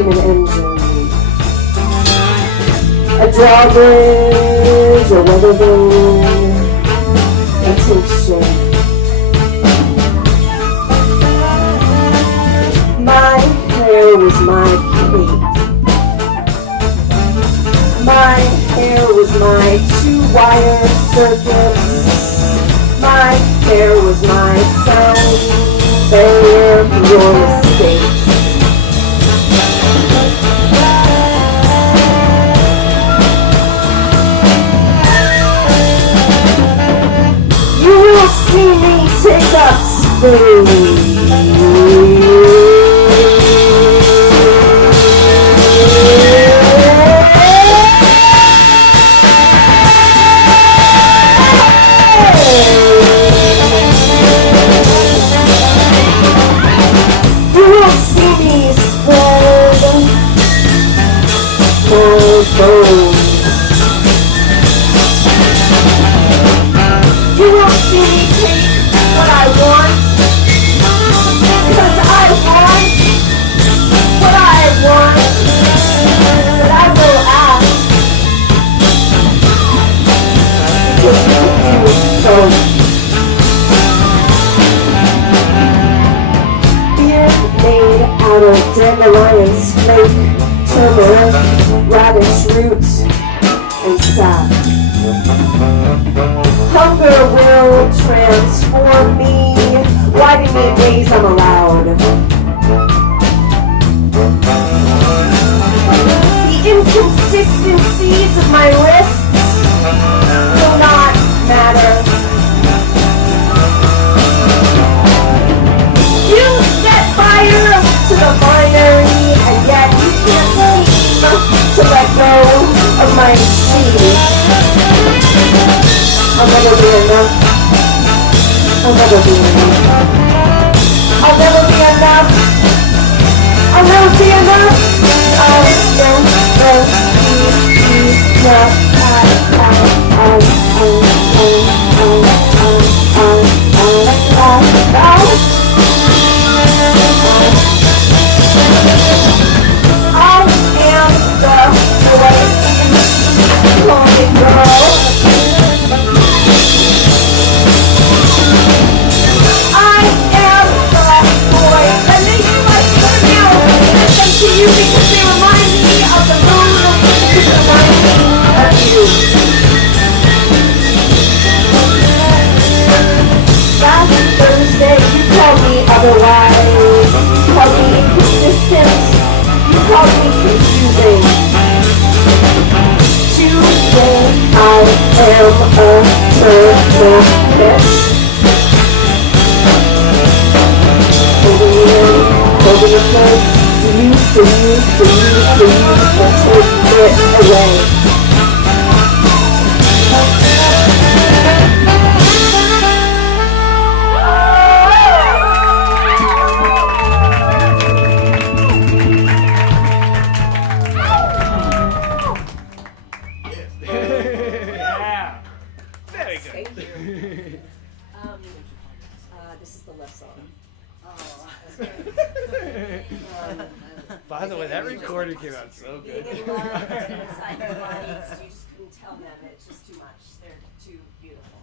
in an engine, a drawbridge, a weather balloon, a tincture. My hair was my cape. My hair was my two-wire circus. My hair was my sound barrier for your mistakes. You will see me take up space. You won't see me take what I want, because I want what I want, but I will ask, because you can do so. Beer made out of dandelion snake, turmeric, radish root, and sap. Hunger will transform me. Why do you need days I'm allowed? The inconsistencies of my wrists will not matter. You set fire to the binary, and yet you can't seem to let go of my machine. I'll never be enough. I'll never be enough. I'll never be enough. I'll never be enough. I'll never otherwise, you called me inconsistent, you called me confusing. Today I am a turtle bitch. Holding it close to you, and take it away. This is the left song. By the way, that recording came out so good. Being in love inside your bodies, you just couldn't tell them. It's just too much. They're too beautiful.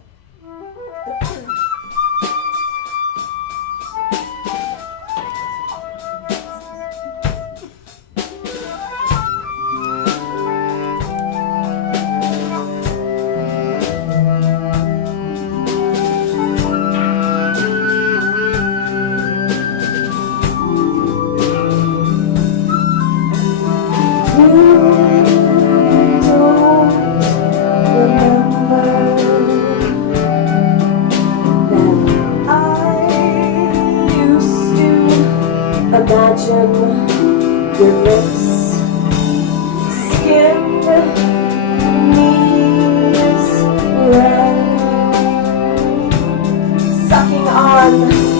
Imagine your lips, skin, knees, red, sucking on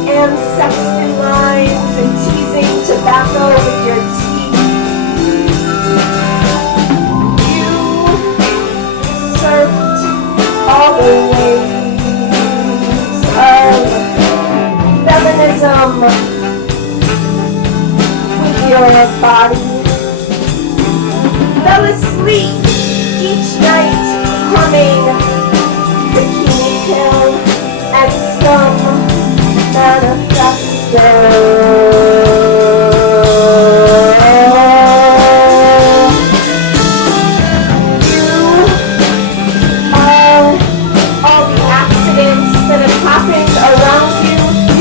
ancestral lines and teasing tobacco with your teeth. You surfed all the waves of feminism. Your body fell asleep each night, humming the King Hill and Scum Manifesto. All the accidents that have happened around you, all the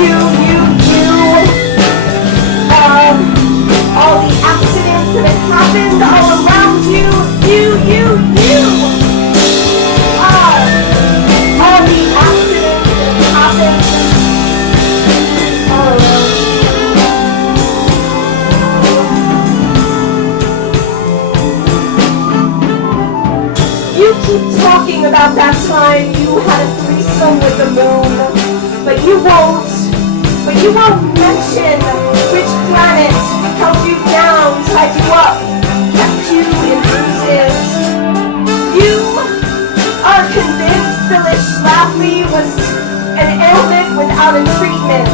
accidents that have happened all around you, all the accidents that have happened all around you. You keep talking about that time you had a threesome with the moon, but you won't mention which planet held you down, tied you up, kept you in bruises. You are convinced Phyllis Schlafly was an ailment without a treatment.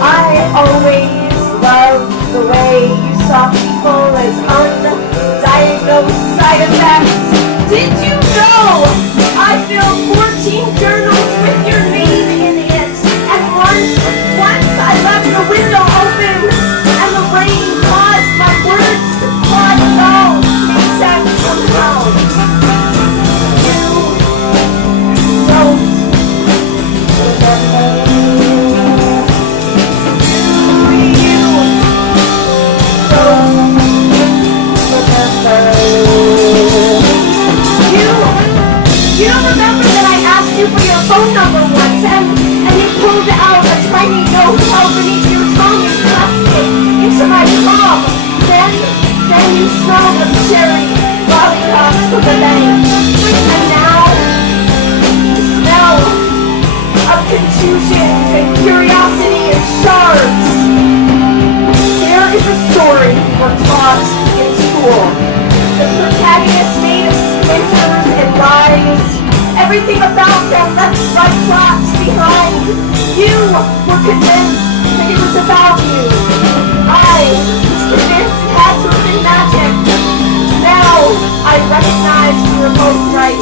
I always loved the way you saw people as undiagnosed side effects. Did you know I filled 14 journals with your name in it? And once I left the window open and the rain caused my words to fly. It all made sense somehow. You don't remember. You don't remember. You don't remember that I asked you for your phone number once and you pulled out a tiny note held beneath your tongue and thrust it into my palm. Then you smelled of cherry lollipops from the bank. And now you smell of confusions and curiosity and shards. There is a story we were taught in school. The protagonist made of splinters and lies. Everything about them left right flaps behind. You were convinced that it was about you. I was convinced it had to have been magic. Now I recognize we were both right.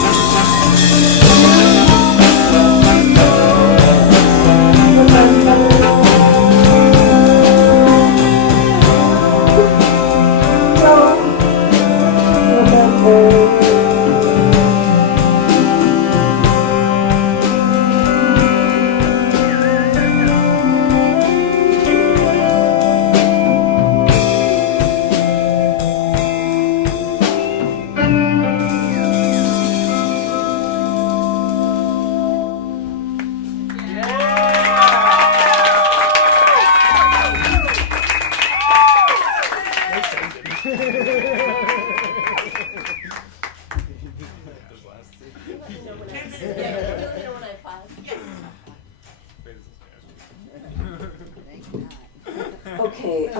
Okay,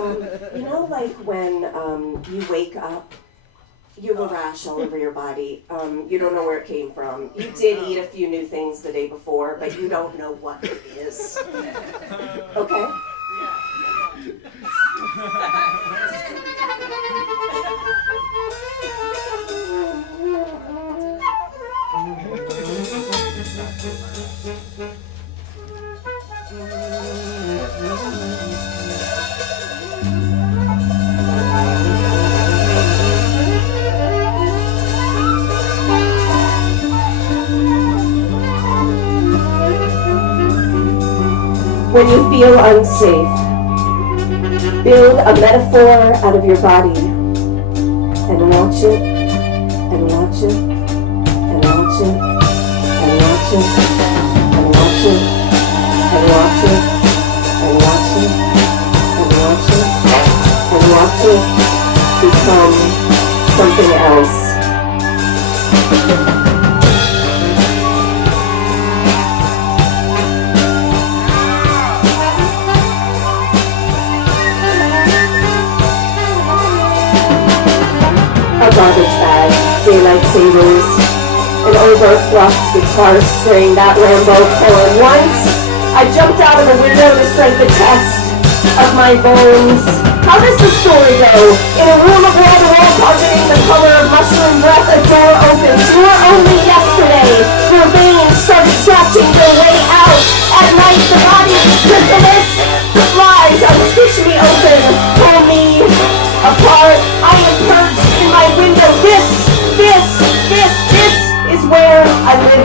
you know, like when you wake up, you have a rash all over your body. You don't know where it came from. You did eat a few new things the day before, but you don't know what it is. Okay? When you feel unsafe, build a metaphor out of your body and watch it, and watch it, and watch it, and watch it, and watch it, and watch it, and watch it, and watch it, and watch it become something else. Garbage bag, daylight savers, an overfluffed guitar string, that Rambo chord. Once, I jumped out of the window to strike the test of my bones. How does the story go? In a room of wall-to-wall carpeting the color of mushroom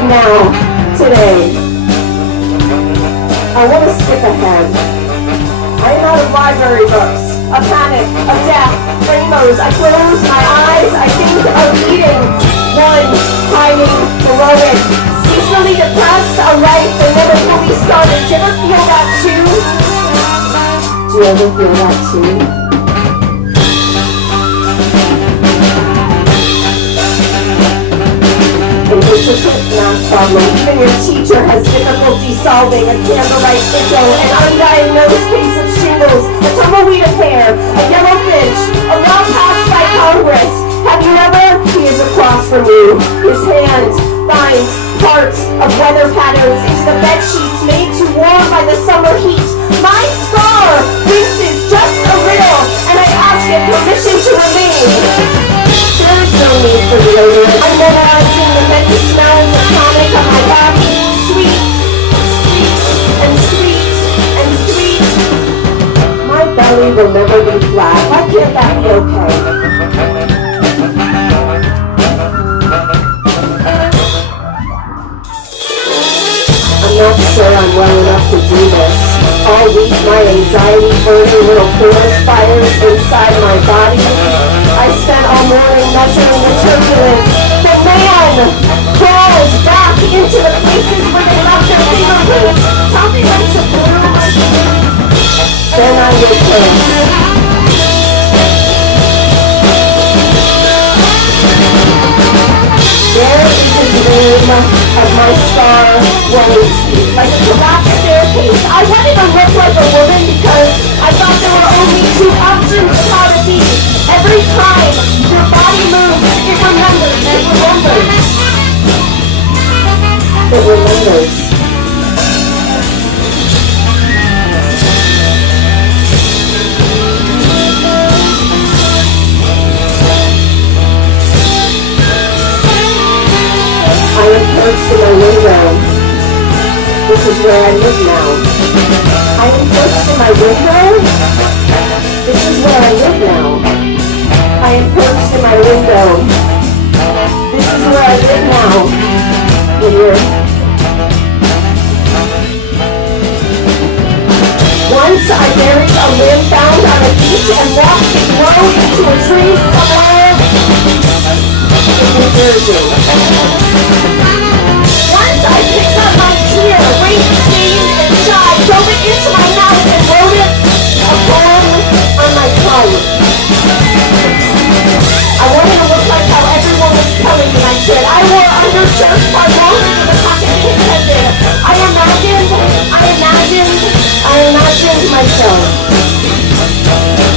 now, today. I want to skip ahead. I am out of library books, a panic, of death, rainbows. I close my eyes, I think of eating one hiding below it. Seasonally depressed, a life that never fully started. Do you ever feel that too? Do you ever feel that too? Intricate math problem. Even your teacher has difficulty solving a candlelight vigil, an undiagnosed case of shingles, a tumbleweed of hair, a yellow finch, a law passed by Congress. Have you ever? He is across from you. His hand finds parts of weather patterns into the bed sheets made too warm by the summer heat. My scar thinks it's just a riddle, and I ask it permission to remain. There is no need for deodorant. I'm memorizing the many smells of tonic on my body. Sweet, sweet, and sweet, and sweet. My belly will never be flat. Why can't that be okay? I'm not sure I'm well enough to do this. All week my anxiety burning little forest fires inside my body. I spent all morning measuring the turbulence. The man crawls back into the places where they left their fingerprints. Tell me when to bloom. Then I will kiss. There is a dream of my scar rolling teeth, like a collapsed staircase. I wanted to look like a woman because I thought there were only two options of how to be. Every time your body moves, it remembers, it remembers. It remembers. I am perched in my window. This is where I live now. I am perched in my window. This is where I live now. I am perched in my window. This is where I live now. Weird. Once I buried a limb found on a beach and watched it grow into a tree somewhere in New Jersey. Once I picked up my tear, rain-stained and shy, drove it into my mouth and wrote it a poem on my tongue. I wanted to look like how everyone was telling me I should. I wore undershirts far longer than the pocket intended. I imagined myself.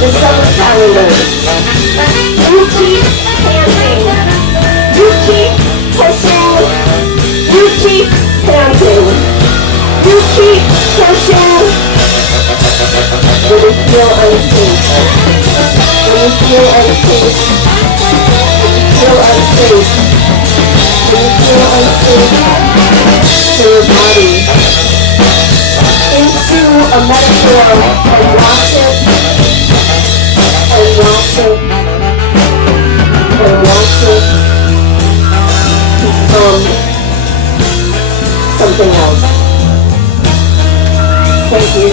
The summer calendar. You keep panting. You keep pushing. You keep panting. You keep pushing. When you feel unsafe. When you feel unsafe. When you feel unsafe. When you feel unsafe to your body. Into a metaphor and watch it. And watch it. And watch it become something else. Thank you.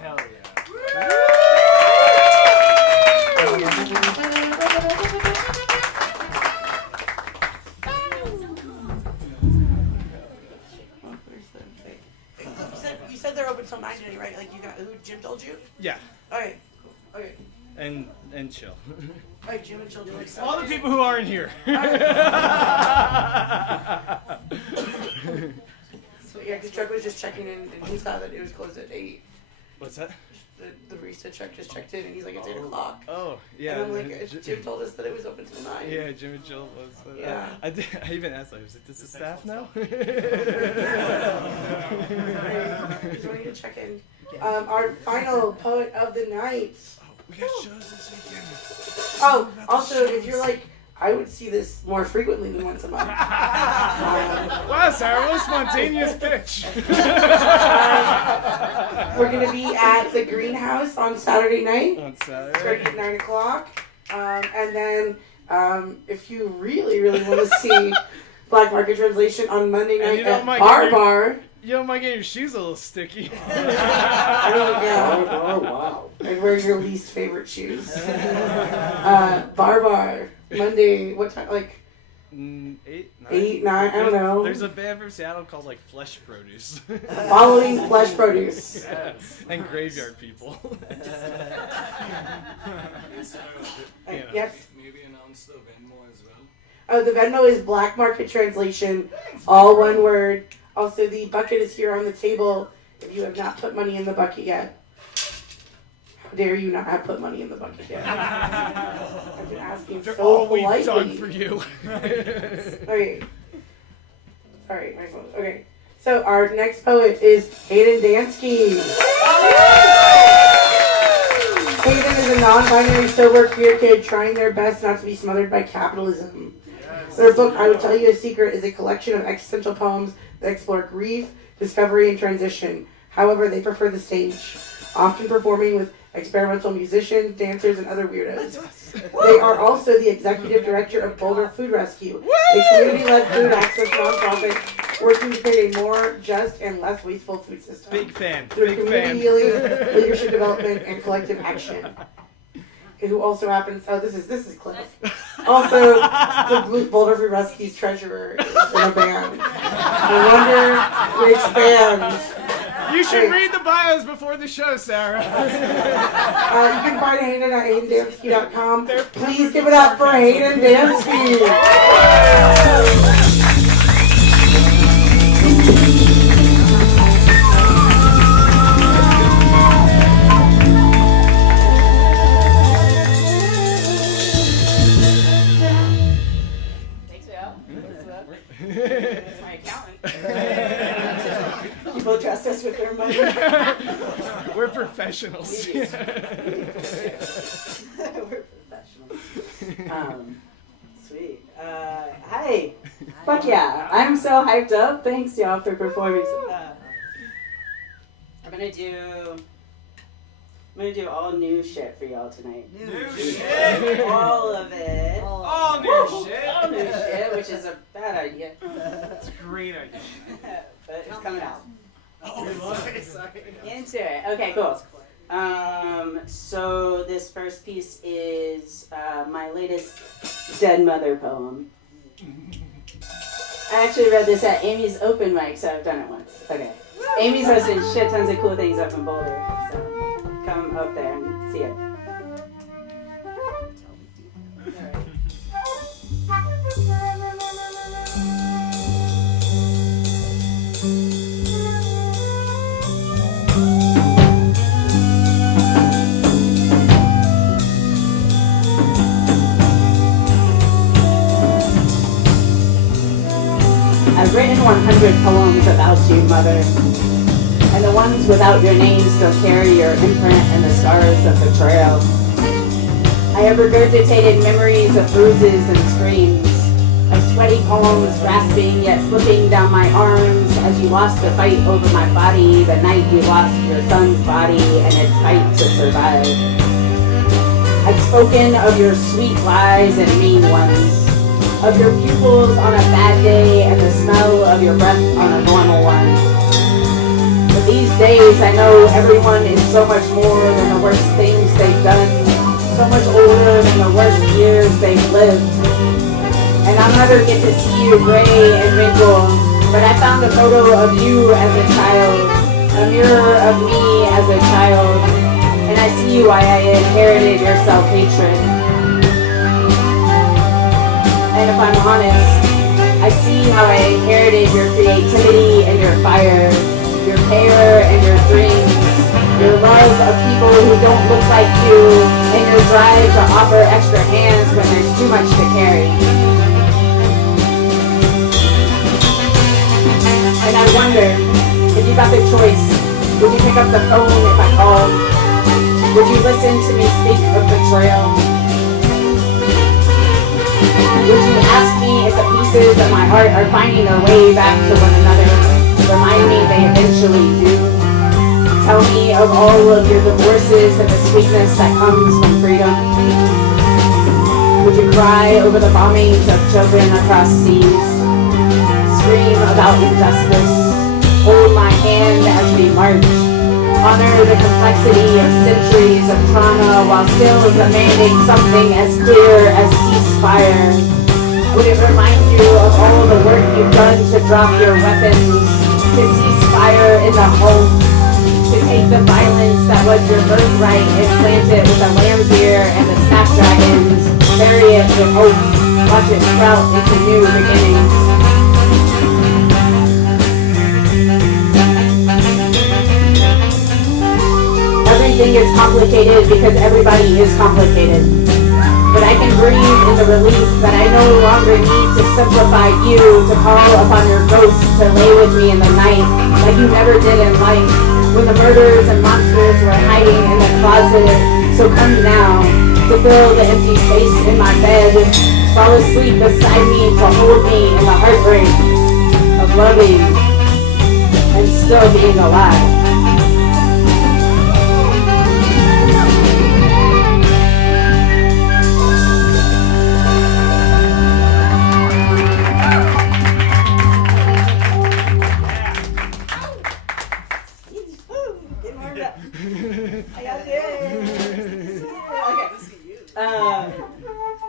Hell yeah. You said they're open till 9 today, right? Like you got who? Jim told you? Yeah. Okay. Cool. Okay. And chill. Alright, Jim and Jill do like All the people who aren't here. So yeah, because Chuck was just checking in and he thought that it was closed at 8. What's that? The barista just checked in, and he's like, it's 8 o'clock. Oh, yeah. And I'm like, Jim told us that it was open till 9. Yeah, Jim and Jill was. Yeah. I even asked, I was like, does the staff know? He's ready to check in. Our final poet of the night. We got shows this weekend. Oh, also, if you're like, I would see this more frequently than once a month. Wow, Sarah, what a spontaneous pitch. We're going to be at the Greenhouse on Saturday night. On Saturday. Starting at 9 o'clock. And then, if you really, really want to see Black Market Translation on Monday night at Bar. You don't mind getting your shoes a little sticky. Yeah. Wow. And wear your least favorite shoes. Bar. Monday, what time? Like 8, 9. 8, 9, I don't know. There's a band from Seattle called like Flesh Produce. Following Flesh Produce. Yes. And Graveyard People. Yes. Maybe announce the Venmo as well. Oh, the Venmo is Black Market Translation, all one word. Also, the bucket is here on the table if you have not put money in the bucket yet. How dare you not have put money in the bucket yet? I've been asking so all we've politely. done for you. Okay. Sorry, my phone. Okay. So our next poet is Hayden Dansky. Hayden is a non-binary, sober, queer kid trying their best not to be smothered by capitalism. Their book, I Would Tell You a Secret, is a collection of existential poems that explore grief, discovery, and transition. However, they prefer the stage, often performing with experimental musicians, dancers, and other weirdos. They are also the executive director of Boulder Food Rescue, a community-led food access nonprofit working to create a more just and less wasteful food system. Big fan. Through Big community fan. healing, leadership development, and collective action. Who also happens? Oh, this is Cliff. Also, the Boulder Food Rescue's treasurer is in a band. I wonder which band. You should read the bios before the show, Sarah. You can find Hayden at haydendansky.com. Please give it up for Hayden Dansky. That's my accountant. People trust us with their money. We're professionals. We're professionals. Sweet. Hi. Fuck yeah. I'm so hyped up. Thanks, y'all, for performing. I'm gonna do all new shit for y'all tonight. New shit. All of it. All new shit. All new shit, which is a bad idea. It's a great idea. But it's coming out. Oh, sorry. Into it. Okay, cool. So this first piece is my latest Dead Mother poem. I actually read this at Amy's open mic, so I've done it once. Okay. Amy's hosting shit tons of cool things up in Boulder, so come up there and see it. I've written 100 poems about you, Mother, and the ones without your name still carry your imprint and the scars of betrayal. I have regurgitated memories of bruises and screams, of sweaty poems rasping yet slipping down my arms as you lost the fight over my body the night you lost your son's body and its fight to survive. I've spoken of your sweet lies and mean ones, of your pupils on a bad day and the smell of your breath on a normal one. But these days I know everyone is so much more than the worst things they've done, so much older than the worst years they've lived. And I'll never get to see you gray and wrinkle, but I found a photo of you as a child, a mirror of me as a child, and I see why I inherited your self-hatred. And if I'm honest, I see how I inherited your creativity and your fire, your care and your dreams, your love of people who don't look like you, and your drive to offer extra hands when there's too much to carry. And I wonder, if you got the choice, would you pick up the phone if I called? Would you listen to me speak of betrayal? Would you ask me if the pieces of my heart are finding their way back to one another? Remind me they eventually do. Tell me of all of your divorces and the sweetness that comes from freedom. Would you cry over the bombings of children across seas? Scream about injustice? Hold my hand as we march? Honor the complexity of centuries of trauma while still demanding something as clear as ceasefire? Would it remind you of all the work you've done to drop your weapons, to cease fire in the home, to take the violence that was your birthright and plant it with the lamb's ear and the snapdragons, bury it with hope, watch it sprout into new beginnings? Everything is complicated because everybody is complicated. But I can breathe in the relief that I no longer need to simplify you, to call upon your ghost to lay with me in the night, like you never did in life, when the murderers and monsters were hiding in the closet. So come now, to fill the empty space in my bed, fall asleep beside me, to hold me in the heartbreak of loving and still being alive.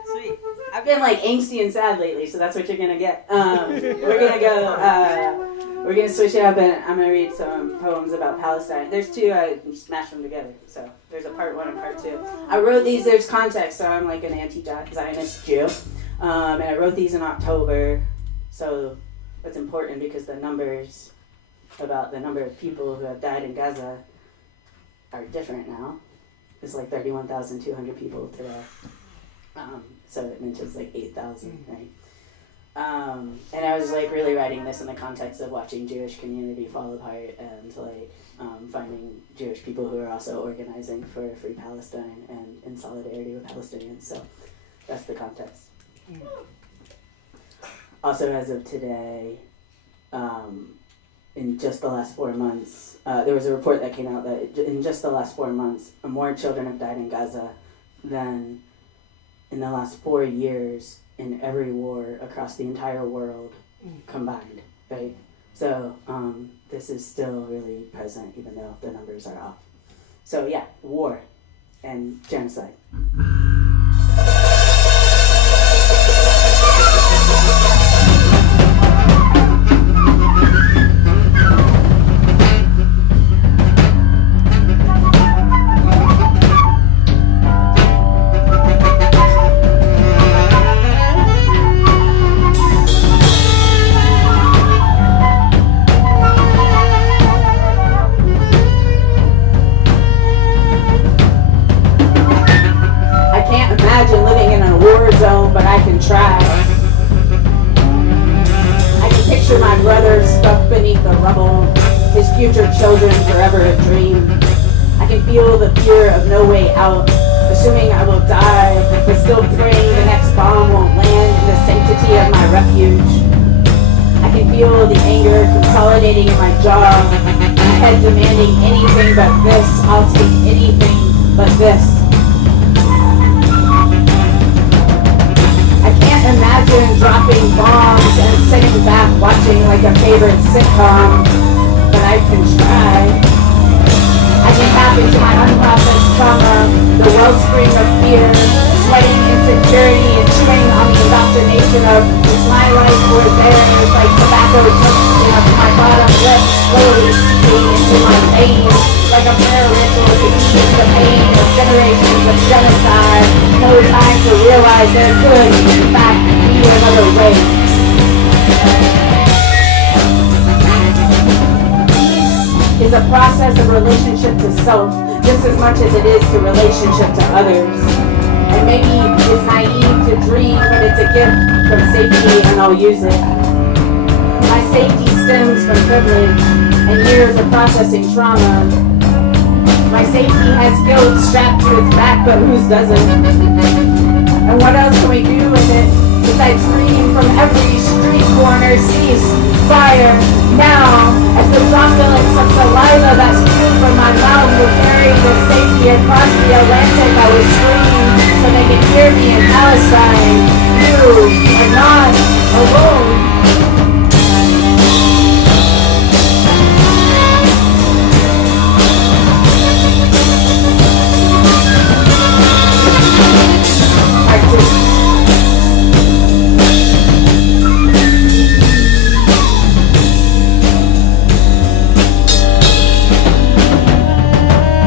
Sweet. I've been like angsty and sad lately, so that's what you're gonna get. We're gonna switch it up, and I'm gonna read some poems about Palestine. There's two, I smashed them together, so there's a part 1 and part 2. I wrote these, there's context, so I'm like an anti-Zionist Jew, and I wrote these in October, so that's important because the numbers about the number of people who have died in Gaza are different now. It's like 31,200 people today. So it mentions like 8,000, right? And I was like really writing this in the context of watching Jewish community fall apart and like finding Jewish people who are also organizing for free Palestine and in solidarity with Palestinians. So that's the context. Also, as of today, in just the last 4 months, there was a report that came out that in just the last 4 months, more children have died in Gaza than in the last 4 years in every war across the entire world combined, right? So this is still really present, even though the numbers are off. So yeah, war and genocide. But I can try. I can picture my brother stuck beneath the rubble, his future children forever a dream. I can feel the fear of no way out, assuming I will die, but still praying the next bomb won't land in the sanctity of my refuge. I can feel the anger consolidating in my jaw, my head demanding anything but this. I'll take anything but this. Imagine dropping bombs and sitting back watching like a favorite sitcom, but I can try. I can tap into my unprocessed trauma, the wellspring of fear, sweating insecurity and chewing on the indoctrination of it's my life or theirs, like tobacco jumping up my bottom lip, slowly seeping into my veins, like a prayer ritual to ease the pain of generations of genocide. No time to realize there could, in fact, be another way. Peace is a process of relationship to self, just as much as it is to relationship to others. And maybe it's naive to dream, but it's a gift from safety, and I'll use it. My safety stems from privilege and years of processing trauma. My safety has guilt strapped to its back, but whose doesn't? And what else can we do with it besides scream from every street corner, cease fire now, as the droplets of saliva that spewed from my mouth will carry the safety across the Atlantic. I will scream so they can hear me in Palestine. You are not alone.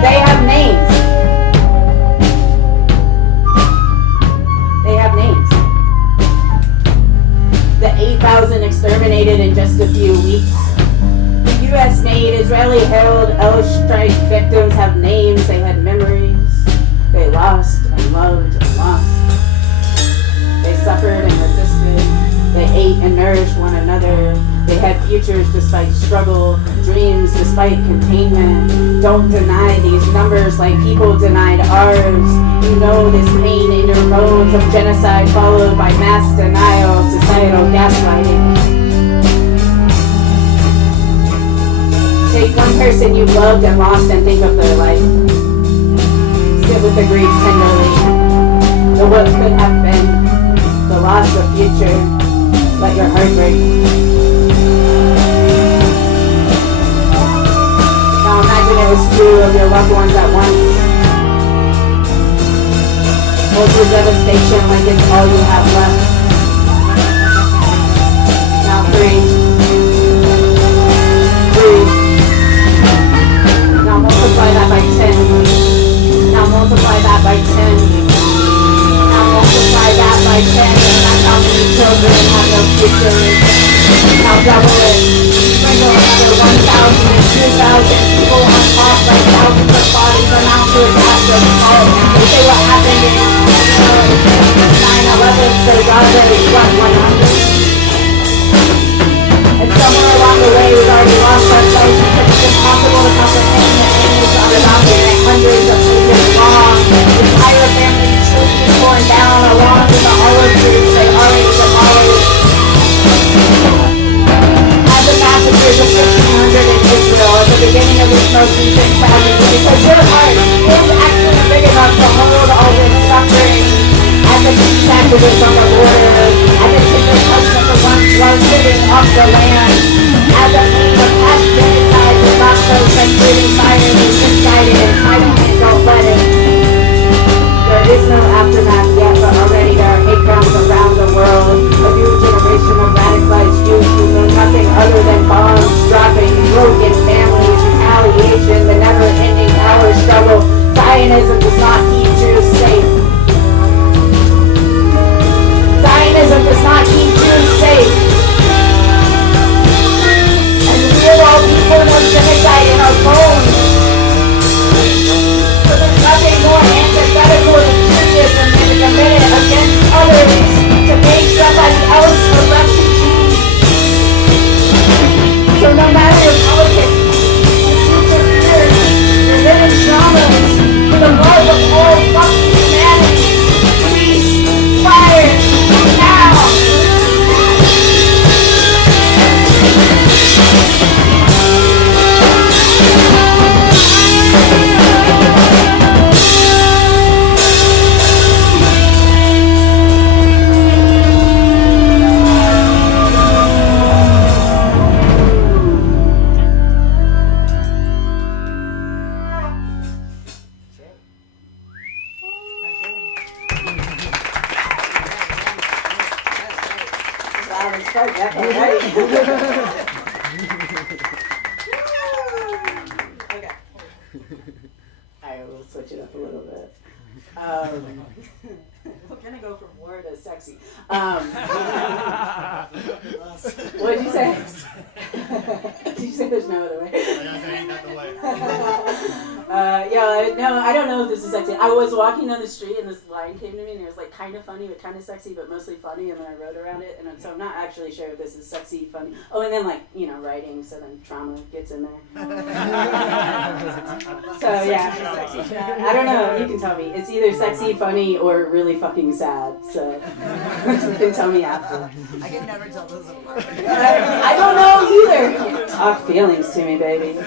They have names. They have names. The 8,000 exterminated in just a few weeks. The US-made, Israeli-held airstrike victims have names. They had memories. They lost and loved and lost. They suffered and resisted. They ate and nourished one another. They had futures despite struggle, dreams despite containment. Don't deny these numbers like people denied ours. You know this pain in your bones of genocide followed by mass denial, societal gaslighting. Take one person you loved and lost and think of their life. Sit with the grief tenderly. The what could have been, the loss of future. Let your heart break. Now imagine it was two of your loved ones at once. Hold your devastation like it's all you have left. Now three. Now multiply that by 10. Now multiply that by 10. Now multiply that by 10. And that's how many children have no future. Now double it. Sprinkle another 1,000 and 2,000 people on top like thousands of bodies amount to a massive fault. They say what happened in 9/11, so Gaza is 100. And somewhere along the way we've already lost ourselves because it's impossible to comprehend the names on the document hundreds of pages long. Entire family trees torn down along with the olive trees they already demolished. As the massacres of 1,500 in Israel at the beginning of this most recent tragedy, because your heart is actually big enough to hold all this suffering. As the peace activists on the border, as the chicken cuts of the ones while living off the land, as the pain of past genocide is not so breathing fire is misguided, don't let it. There is no aftermath yet, but already there are hate crimes around the world. A new generation of radicalized youth who know nothing other than bombs dropping, broken families, retaliation, the never-ending power struggle. Zionism does not keep Jews safe. Zionism does not keep Jews safe. And we will all be full of genocide in our bones. So there's nothing more antithetical to Judaism than to commit it against others, to make somebody else a refugee. So no matter your politics, your future fears, your living traumas, for the love of all fucking humanity, cease fire now! Okay. I will switch it up a little bit. We're gonna go from war to sexy. What did you say? Did you say there's no other way? I gotta say, ain't that the way? No, I don't know if this is sexy. I was walking down the street and this line came to me and it was like kind of funny but kind of sexy but mostly funny, and then I wrote around it, and so I'm not actually sure if this is sexy, funny. Oh, and then writing, so then trauma gets in there. So yeah, I don't know. You can tell me. It's either sexy, funny, or really fucking sad. So you can tell me after. I can never tell those apart. I don't know either. Talk feelings to me, baby.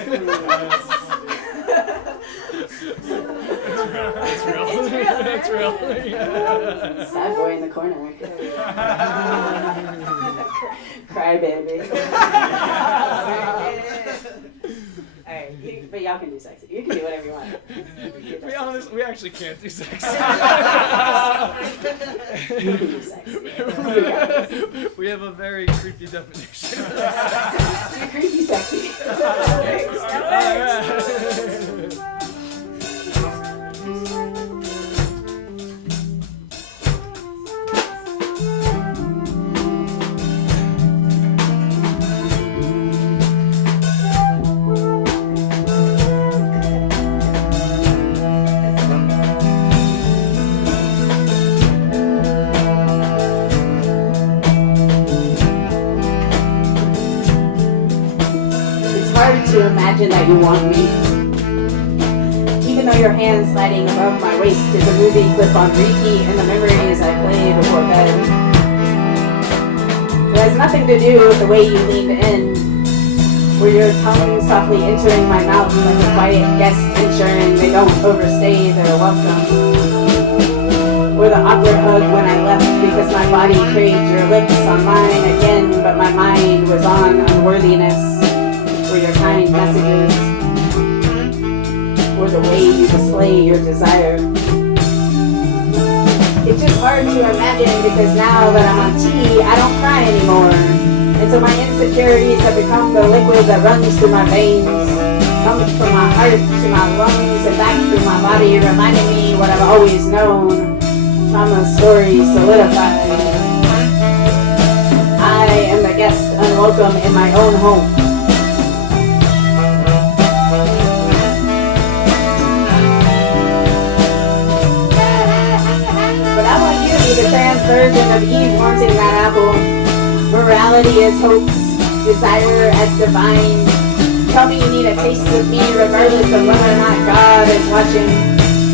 It's real. It's real. Yeah. Sad boy in the corner. Cry baby. Alright, but y'all can do sexy. You can do whatever you want. To be honest, we actually can't do sex. You can do sexy. We have a very creepy definition. You're creepy sexy. To imagine that you want me, even though your hand sliding above my waist is a movie clip on repeat in the memories I play before bed. It has nothing to do with the way you leaned in, or your tongue softly entering my mouth like a quiet guest ensuring they don't overstay their welcome, or the awkward hug when I left because my body craved your lips on mine again, but my mind was on unworthiness. For your kind messages, or the way you display your desire. It's just hard to imagine because now that I'm on T, I don't cry anymore. And so my insecurities have become the liquid that runs through my veins, comes from my heart to my lungs and back through my body, reminding me what I've always known. Trauma stories solidified. I am the guest unwelcome in my own home. The trans version of Eve wanting that apple. Morality is hopes, desire as divine. Tell me you need a taste of me regardless of whether or not God is watching.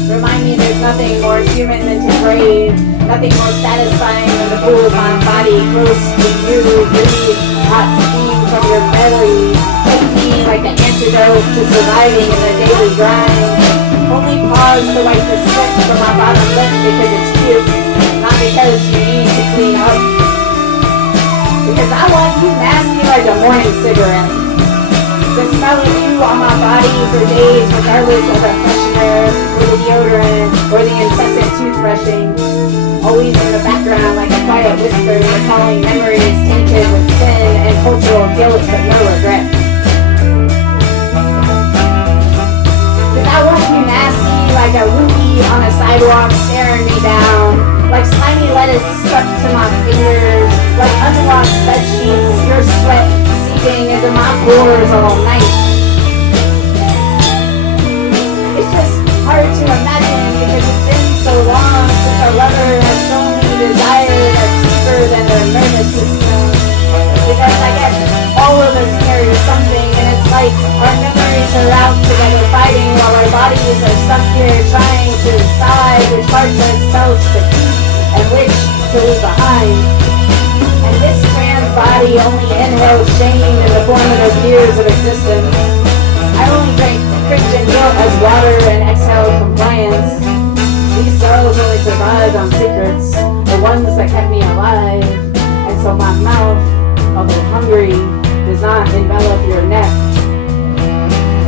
Remind me there's nothing more human than to crave, nothing more satisfying than to pull my body close to you. Breathe hot steam from your belly. Take me like the antidote to surviving in the daily grind. Only pause to wipe the sweat from my bottom lip because it's cute. Not because you need to clean up. Because I want you nasty like a morning cigarette. The smell of you on my body for days regardless of the freshener or the deodorant or the incessant toothbrushing. Always in the background like a quiet whisper recalling memories tainted with sin and cultural guilt but no regret. Because I want you nasty like a rookie on a sidewalk staring me down. Like slimy lettuce stuck to my fingers, like unwashed bed sheets, your sweat seeping into my pores all night. It's just hard to imagine because it's been so long since a lover has shown me desire that's deeper than their nervous system. Because I guess all of us carry something, and it's like our memories are out together fighting while our bodies are stuck here trying to decide which parts of ourselves to keep and which to leave behind. And this trans body only inhales shame in the formative years of existence. I only drink Christian guilt as water and exhale compliance. These cells only survive on secrets, the ones that kept me alive. And so my mouth, although hungry, does not envelop your neck.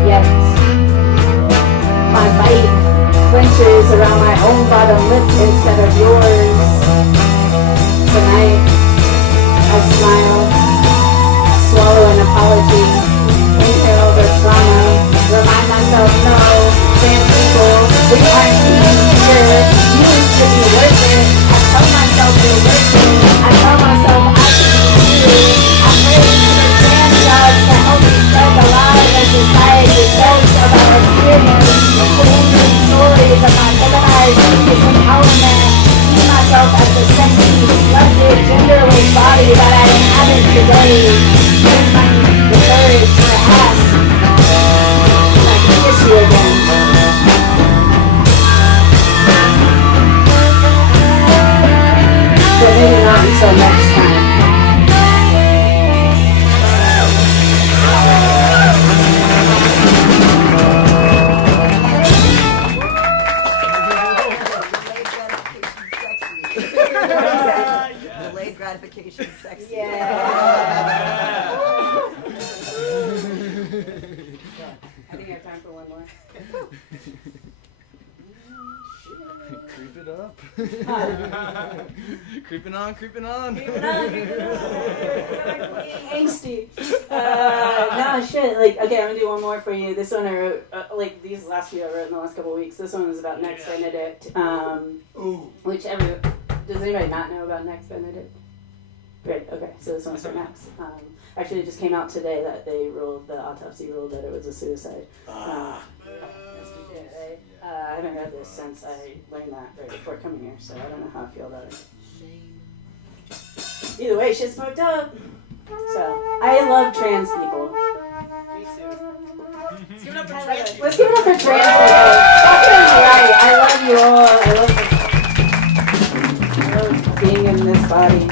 Yet, my bite clenches around my own bottom lip instead of yours. Tonight, I smile, swallow an apology, inhale the trauma, remind myself, no, trans people, we aren't here. You used to be worth it. I tell myself you're worth it. I tell myself I can be you. I pray for trans gods to help me know moment today. Here's the courage to ask if I can kiss you again. But maybe not until next time. Delayed gratification sexy. Yeah. I think I have time for one more. Creep it up. Creeping on, creeping on. Angsty. No, shit. Like, okay, I'm gonna do one more for you. This one I wrote, like, these last few I wrote in the last couple of weeks. This one was about Next Benedict. Does anybody not know about Next Benedict? Great, okay, so this one's for Next. Actually, it just came out today that the autopsy ruled that it was a suicide. I haven't read this since I learned that right before coming here, so I don't know how I feel about it. Either way, shit's fucked up. So, I love trans people. Me too. Let's give it up for trans people. Let's give it up for trans people. That's right. I love you all. I love being in this body.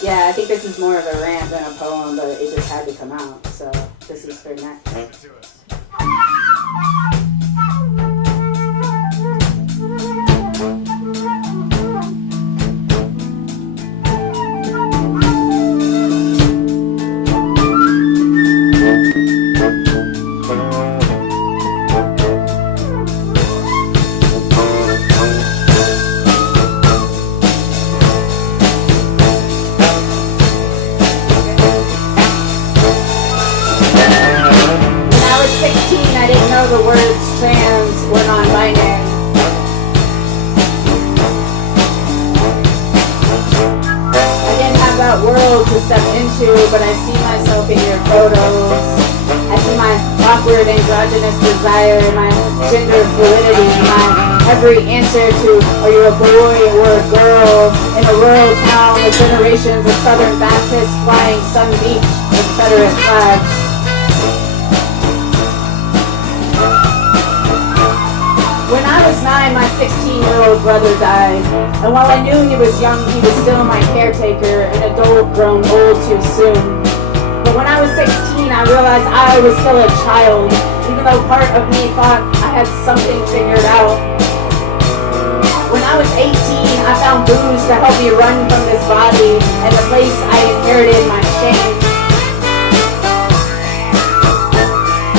Yeah, I think this is more of a rant than a poem, but it just had to come out. So this is for Next. The words trans were non-binary. I didn't have that world to step into, but I see myself in your photos. I see my awkward androgynous desire, my gender fluidity, my every answer to are you a boy or a girl in a rural town with generations of Southern Baptists flying Sun Beach Confederate flags. When I was 9, my 16-year-old brother died. And while I knew he was young, he was still my caretaker, an adult grown old too soon. But when I was 16, I realized I was still a child, even though part of me thought I had something figured out. When I was 18, I found booze to help me run from this body and the place I inherited my shame.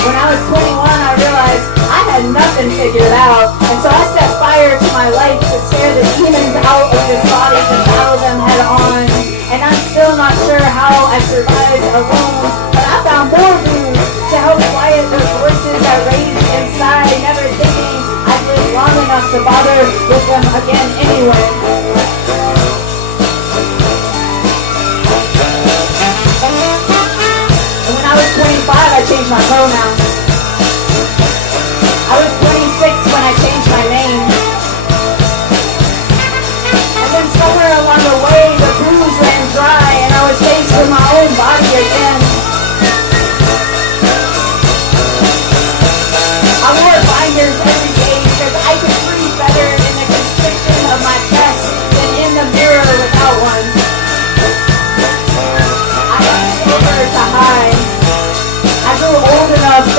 When I was 21, I realized I had nothing figured out, and so I set fire to my life to scare the demons out of this body and battle them head on. And I'm still not sure how I survived alone, but I found more booze to help quiet the voices that rage inside, never thinking I'd live long enough to bother with them again anyway. And when I was 25, I changed my pronouns. I was 26 when I changed my name. And then somewhere along the way, the booze ran dry and I was faced with my own body again. I wore binders every day because I could breathe better in the constriction of my chest than in the mirror without one. I got sober to hide. I grew old enough to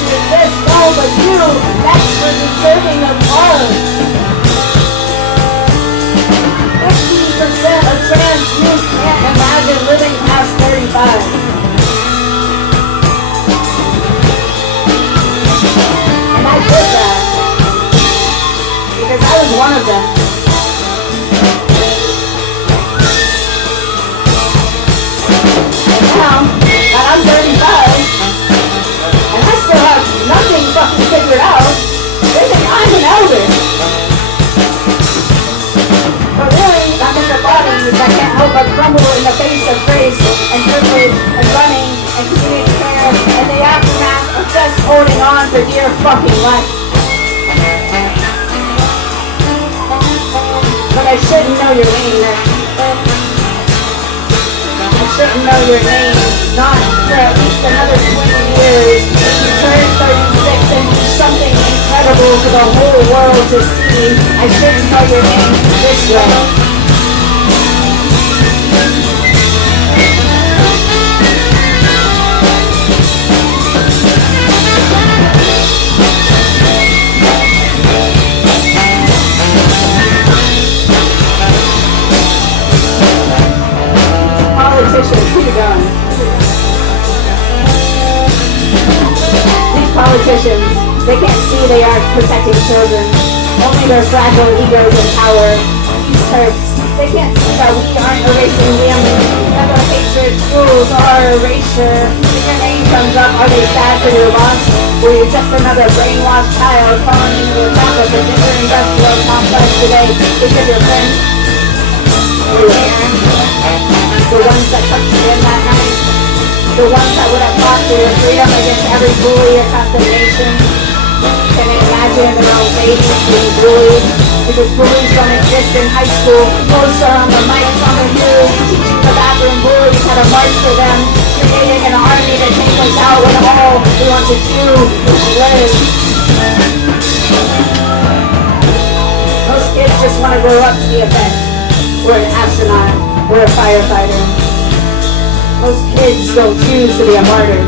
to exist. No, but you, that's for deserving of love. 50% of trans youth can't imagine living past 35. And I did that because I was one of them. And now that I'm 35 and I still have nothing fucking figured out, they think I'm an elder. But really, I'm in the bodies that can't help but crumble in the face of grace and privilege and running and community care and the aftermath of just holding on for dear fucking life. But I shouldn't know your name. I shouldn't know your name, not for at least another 20 years. You turn 36 and do something incredible for the whole world to see. I shouldn't know your name this way. Politicians, keep it going. These politicians, they can't see they aren't protecting children. Only their fragile egos and power. These Turks, they can't see that we aren't erasing them. That their hatred fuels our erasure. If your name comes up, are they sad for your loss? Or you're just another brainwashed child falling into the trap of the gender industrial complex today because your friends were there. The ones that tucked you in that night. The ones that would have fought for your freedom against every bully across the nation. Can they imagine their own babies being bullied? Because bullies don't exist in high school. Most are on the mics on the news, teaching the bathroom bullies how to march for them. Creating an army to take us out when all we want to do is live. Most kids just want to grow up to be a vet, or an astronaut, or a firefighter. Most kids don't choose to be a martyr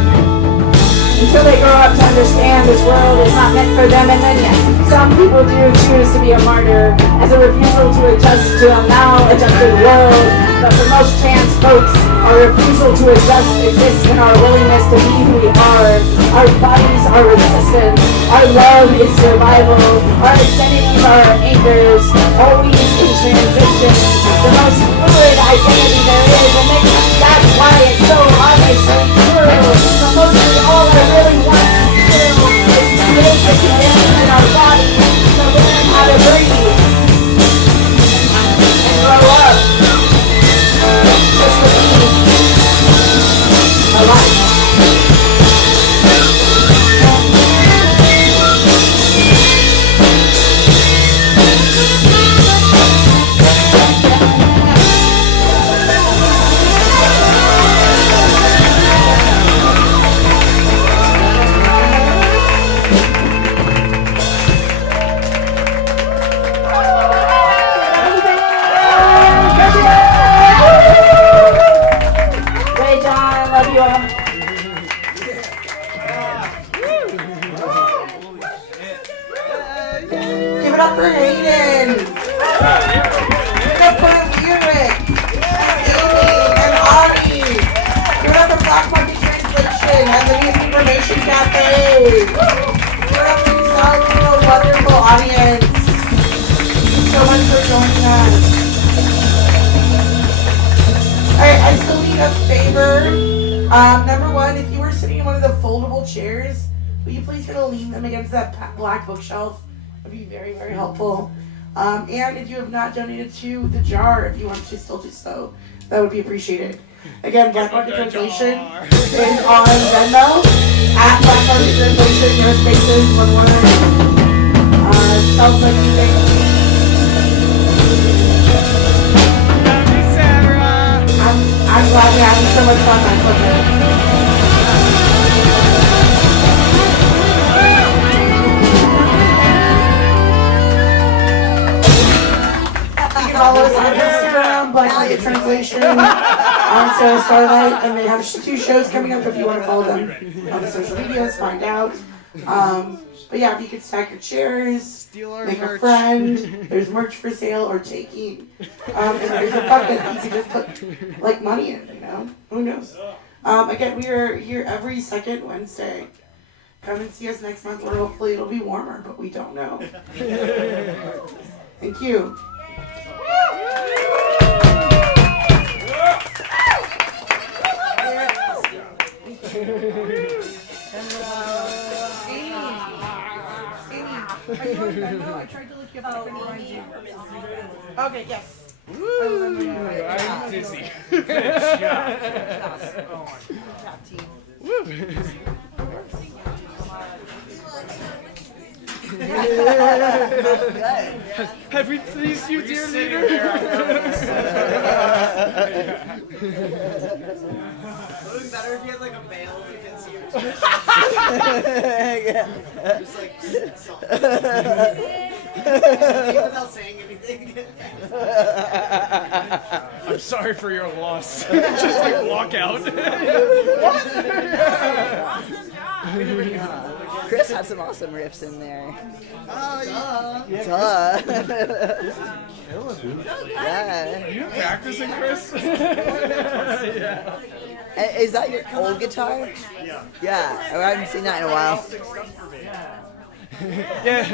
until they grow up to understand this world is not meant for them. And then yes, some people do choose to be a martyr as a refusal to adjust to a maladjusted world. But for most trans folks, our refusal to adjust exists in our willingness to be who we are. Our bodies are resistance. Our love is survival. Our identities are our anchors, always in transition. The most fluid identity there is, and that's why it's so obviously true. So mostly all I really want to do is create the conditions in our bodies to learn how to breathe and grow up just to be alive. Give it up for Hayden. Give it up for Lyric. Amy and Audie. Give it up for Black Market Translation and the News Information Cafe. Give it up for yourself to a wonderful audience. Thank you so much for joining us. Alright, I still need a favor. Number one, if you were sitting in one of the foldable chairs, will you please kind of lean them against that black bookshelf? That'd be very, very helpful. And if you have not donated to the jar, if you want to still do so, that would be appreciated. Again, Black Market Translation is on Venmo at Black Market Translation. No spaces, one word. Self-like thing. I'm glad you're having so much fun. I love it. You can follow us on Instagram, Black Market Translation, on Starlight, and they have 2 shows coming up if you want to follow them on the social medias, find out. But yeah, if you could stack your chairs, Steal our make a merch. friend. There's merch for sale or taking. And there's a bucket that you can just put like money in. You know, who knows? Again, we are here every second Wednesday. Come and see us next month, or hopefully it'll be warmer, but we don't know. Thank you. Are you on Venmo? I tried to look you up. I couldn't find you. Okay, yes. Woo! I'm dizzy. Good job. Team. Woo! Have we pleased you, dear leader? It would be better if you had like a veil if you can see your chest. Just like without saying anything. I'm sorry for your loss. Just like walk out. Awesome job. Chris had some awesome riffs in there. Oh, yeah. Duh. Are Yeah. you practicing, Chris? Yeah. Is that your old guitar? Yeah. I haven't seen that in a while. Yeah.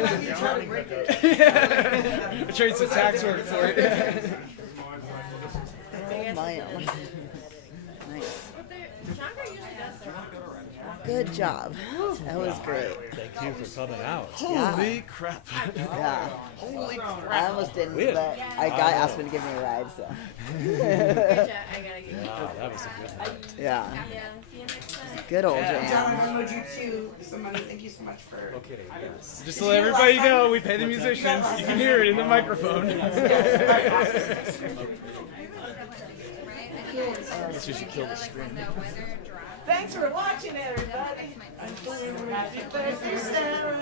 I trade some tax work for it. My own. Nice. Good job. That was great. Thank you for coming out. Holy crap. Yeah. Holy crap. I almost didn't, but I got Aspen to give me a ride, so. Wow, that was a good one. Yeah. Good old John, I jam. Venmoed you too some money. Thank you so much for. Okay, yes. Just to let everybody know, we pay the musicians. You can hear it in the microphone. Guess you should kill the stream. Thanks for watching, everybody. Until we meet you, Sarah.